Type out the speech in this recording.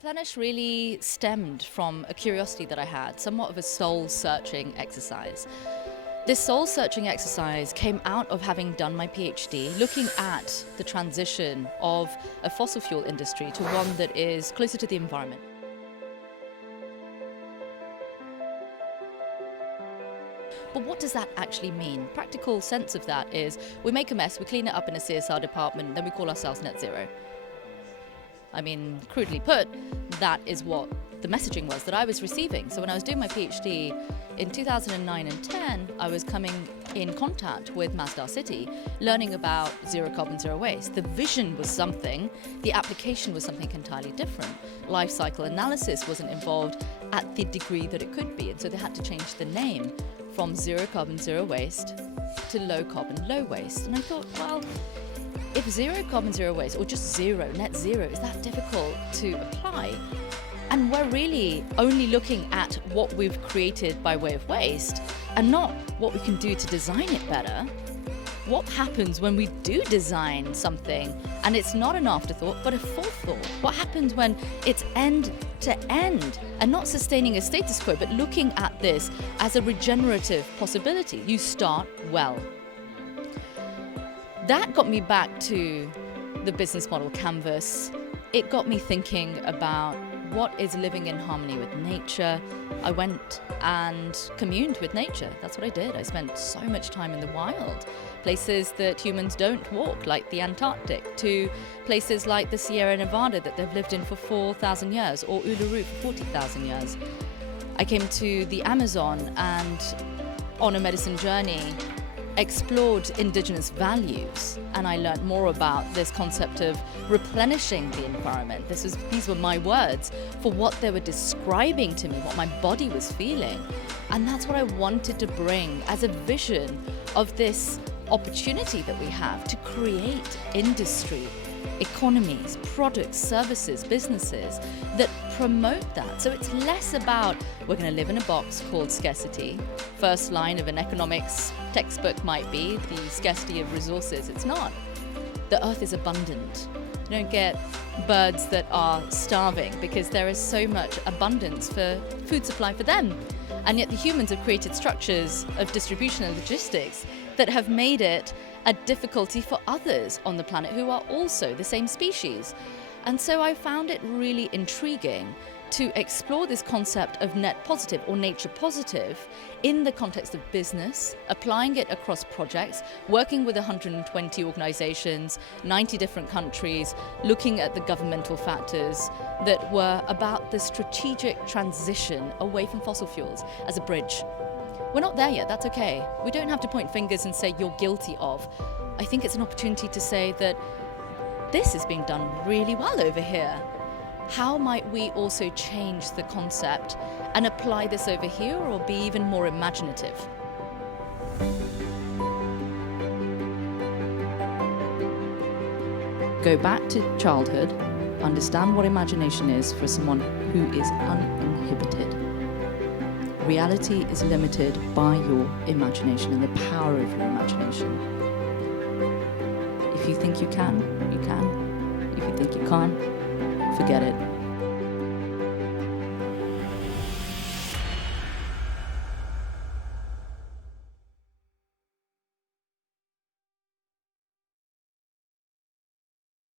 Replenish really stemmed from a curiosity that I had, somewhat of a soul-searching exercise. This soul-searching exercise came out of having done my PhD, looking at the transition of a fossil fuel industry to one that is closer to the environment. But what does that actually mean? Practical sense of that is we make a mess, we clean it up in a CSR department, then we call ourselves net zero. I mean, crudely put, that is what the messaging was that I was receiving. So when I was doing my PhD in 2009 and 10, I was coming in contact with Masdar City, learning about zero carbon, zero waste. The vision was something, the application was something entirely different. Life cycle analysis wasn't involved at the degree that it could be, and so they had to change the name from zero carbon, zero waste to low carbon, low waste. And I thought, well, if zero carbon, zero waste, or just zero, net zero, is that difficult to apply? And we're really only looking at what we've created by way of waste and not what we can do to design it better. What happens when we do design something and it's not an afterthought but a forethought? What happens when it's end to end and not sustaining a status quo but looking at this as a regenerative possibility? You start well. That got me back to the business model canvas. It got me thinking about what is living in harmony with nature. I went and communed with nature. That's what I did. I spent so much time in the wild, places that humans don't walk, like the Antarctic, to places like the Sierra Nevada that they've lived in for 4,000 years, or Uluru for 40,000 years. I came to the Amazon and, on a medicine journey, explored indigenous values, and I learned more about this concept of replenishing the environment. These were my words for what they were describing to me, what my body was feeling. And that's what I wanted to bring as a vision of this opportunity that we have to create industry, economies, products, services, businesses that promote that. So it's less about we're going to live in a box called scarcity. First line of an economics textbook might be the scarcity of resources. It's not. The earth is abundant. You don't get birds that are starving because there is so much abundance for food supply for them. And yet the humans have created structures of distribution and logistics that have made it a difficulty for others on the planet who are also the same species. And so I found it really intriguing to explore this concept of net positive or nature positive in the context of business, applying it across projects, working with 120 organizations, 90 different countries, looking at the governmental factors that were about the strategic transition away from fossil fuels as a bridge. We're not there yet, that's okay. We don't have to point fingers and say you're guilty of. I think it's an opportunity to say that this is being done really well over here. How might we also change the concept and apply this over here, or be even more imaginative? Go back to childhood, understand what imagination is for someone who is uninhibited. Reality is limited by your imagination and the power of your imagination. If you think you can, you can. If you think you can't, forget it.